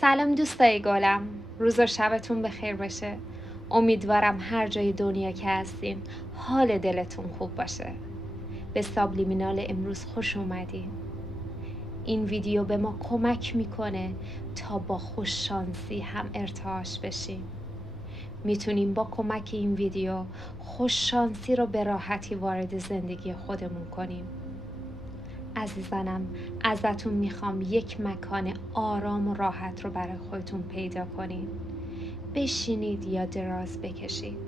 سلام دوستای گلم، روز و شبتون بخیر باشه. امیدوارم هر جای دنیا که هستین حال دلتون خوب باشه. به سابلیمینال امروز خوش اومدین. این ویدیو به ما کمک میکنه تا با خوششانسی هم ارتعاش بشیم. میتونیم با کمک این ویدیو خوششانسی رو به راحتی وارد زندگی خودمون کنیم. عزیزانم، ازتون میخوام یک مکان آرام و راحت رو برای خودتون پیدا کنید. بشینید یا دراز بکشید.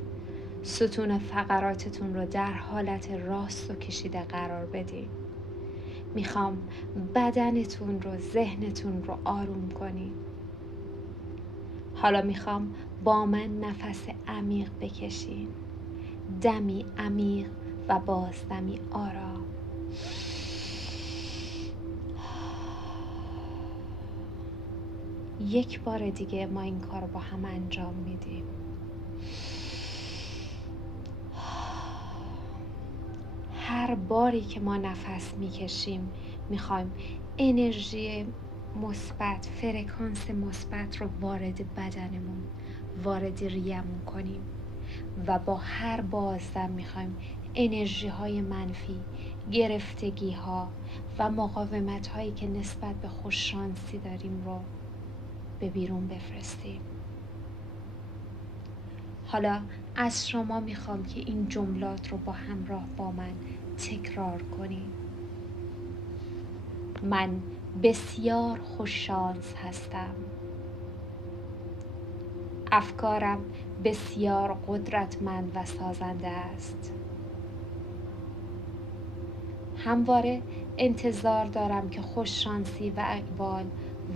ستون فقراتتون رو در حالت راست و کشیده قرار بدید. میخوام بدنتون رو، ذهنتون رو آروم کنید. حالا میخوام با من نفس عمیق بکشید. دمی عمیق و باز دمی آرام. یک بار دیگه ما این کار رو با هم انجام میدیم. هر باری که ما نفس میکشیم میخوایم انرژی مثبت، فرکانس مثبت رو وارد بدنمون، وارد ریه‌مون کنیم و با هر بازدم میخوایم انرژی های منفی، گرفتگی ها و مقاومت هایی که نسبت به خوششانسی داریم رو به بیرون بفرستیم. حالا از شما میخوام که این جملات رو با همراه با من تکرار کنید. من بسیار خوششانس هستم. افکارم بسیار قدرتمند و سازنده است. همواره انتظار دارم که خوششانسی و اقبال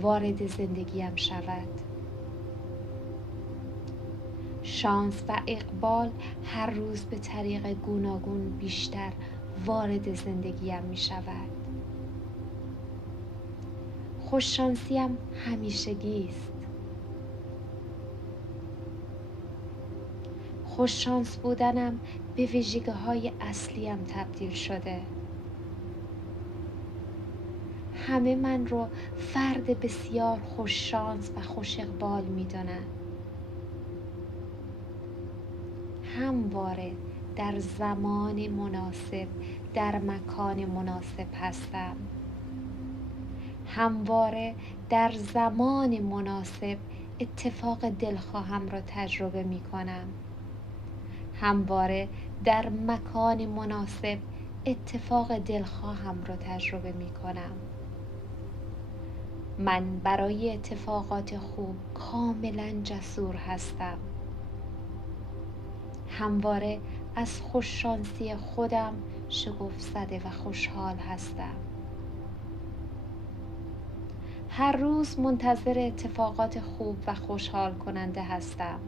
وارد زندگیم شود. شانس و اقبال هر روز به طریق گوناگون بیشتر وارد زندگیم می شود. خوششانسیم همیشگی است. خوششانس بودنم به ویژگی‌های اصلیم تبدیل شده. همه من رو فرد بسیار خوششانس و خوش اقبال می دونن. همواره در زمان مناسب، در مکان مناسب هستم. همواره در زمان مناسب اتفاق دلخواهم را تجربه می کنم. همواره در مکان مناسب اتفاق دلخواهم را تجربه می کنم. من برای اتفاقات خوب کاملا جسور هستم. همواره از خوششانسی خودم شگفت زده و خوشحال هستم. هر روز منتظر اتفاقات خوب و خوشحال کننده هستم.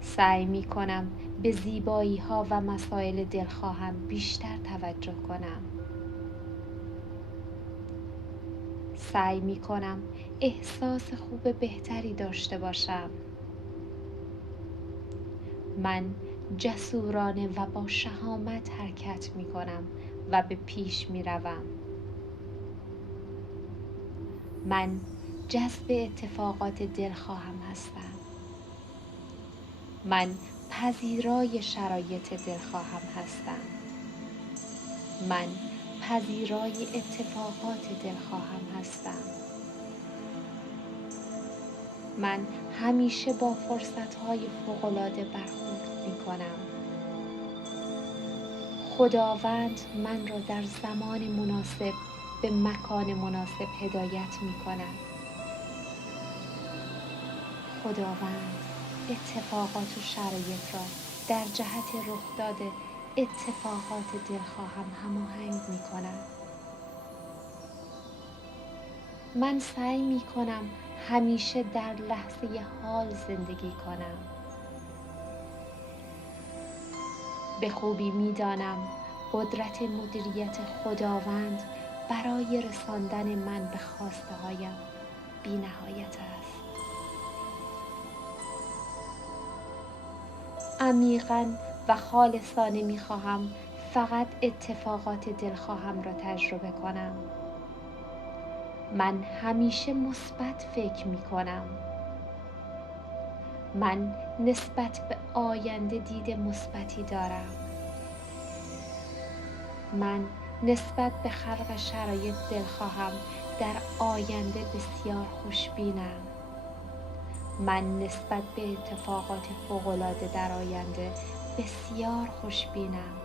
سعی می کنم به زیبایی ها و مسائل دلخواهم بیشتر توجه کنم. سعی می کنم احساس خوب بهتری داشته باشم. من جسورانه و با شهامت حرکت می کنم و به پیش می روم. من جذب اتفاقات دلخواهم هستم. من پذیرای شرایط دلخواهم هستم. من پذیرای اتفاقات دلخواهم هستم. من همیشه با فرصت‌های فوق‌العاده برخورد می‌کنم. خداوند من را در زمان مناسب به مکان مناسب هدایت می‌کند. خداوند اتفاقات و شرایط را در جهت رخ داده اتفاقات دلخواهم هماهنگ می‌کند. من سعی می‌کنم همیشه در لحظه حال زندگی کنم. به خوبی می‌دانم قدرت مدیریت خداوند برای رساندن من به خواسته هایم بی نهایت است. عمیقاً و خالصانه می‌خواهم فقط اتفاقات دلخواهم را تجربه کنم. من همیشه مثبت فکر می کنم. من نسبت به آینده دید مثبتی دارم. من نسبت به خلق شرایط دلخواهم، در آینده بسیار خوشبینم. من نسبت به اتفاقات فوق‌العاده در آینده بسیار خوشبینم.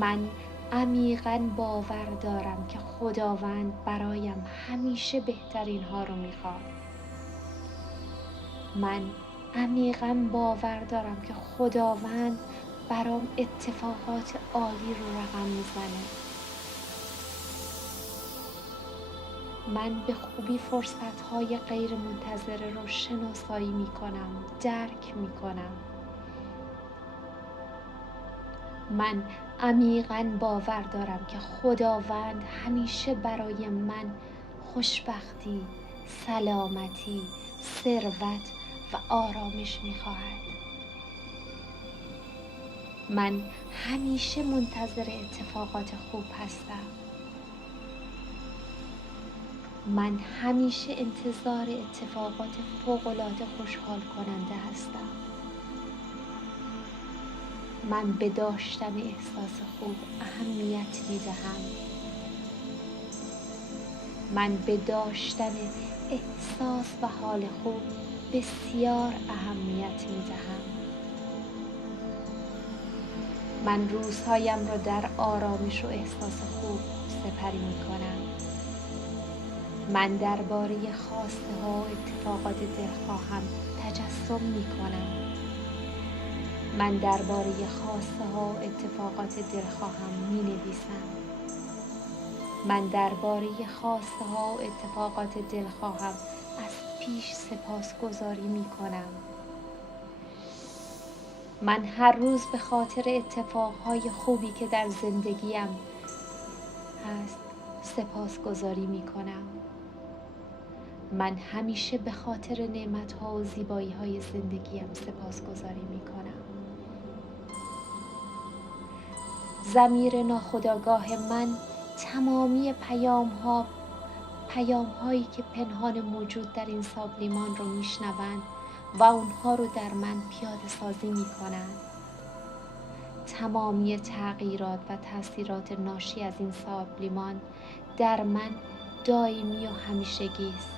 من عمیقاً باور دارم که خداوند برایم همیشه بهترین ها رو میخواد. من عمیقاً باور دارم که خداوند برام اتفاقات عالی رو رقم میزنه. من به خوبی فرصت‌های غیر منتظره رو شناسایی میکنم، درک میکنم. من عمیقاً باور دارم که خداوند همیشه برای من خوشبختی، سلامتی، ثروت و آرامش میخواهد. من همیشه منتظر اتفاقات خوب هستم. من همیشه انتظار اتفاقات فوق‌العاده خوشحال کننده هستم. من به داشتن احساس خوب اهمیت می دهم. من به داشتن احساس و حال خوب بسیار اهمیت می دهم. من روزهایم را در آرامش و احساس خوب سپری می کنم. من درباره خواسته ها و اتفاقات دلخواهم تجسم می کنم. من درباره خواسته ها و اتفاقات دلخواهم می نویسم. من درباره خواسته ها و اتفاقات دلخواهم از پیش سپاسگزاری می کنم. من هر روز به خاطر اتفاقهای خوبی که در زندگیم هست سپاسگزاری می کنم. من همیشه به خاطر نعمت‌ها و زیبایی‌های زندگیم سپاسگزاری می کنم. ضمیر ناخودآگاه من تمامی پیام‌هایی که پنهان موجود در این سابلیمان رو میشنوند و اونها رو در من پیاده سازی میکنند. تمامی تغییرات و تاثیرات ناشی از این سابلیمان در من دائمی و همیشگی است.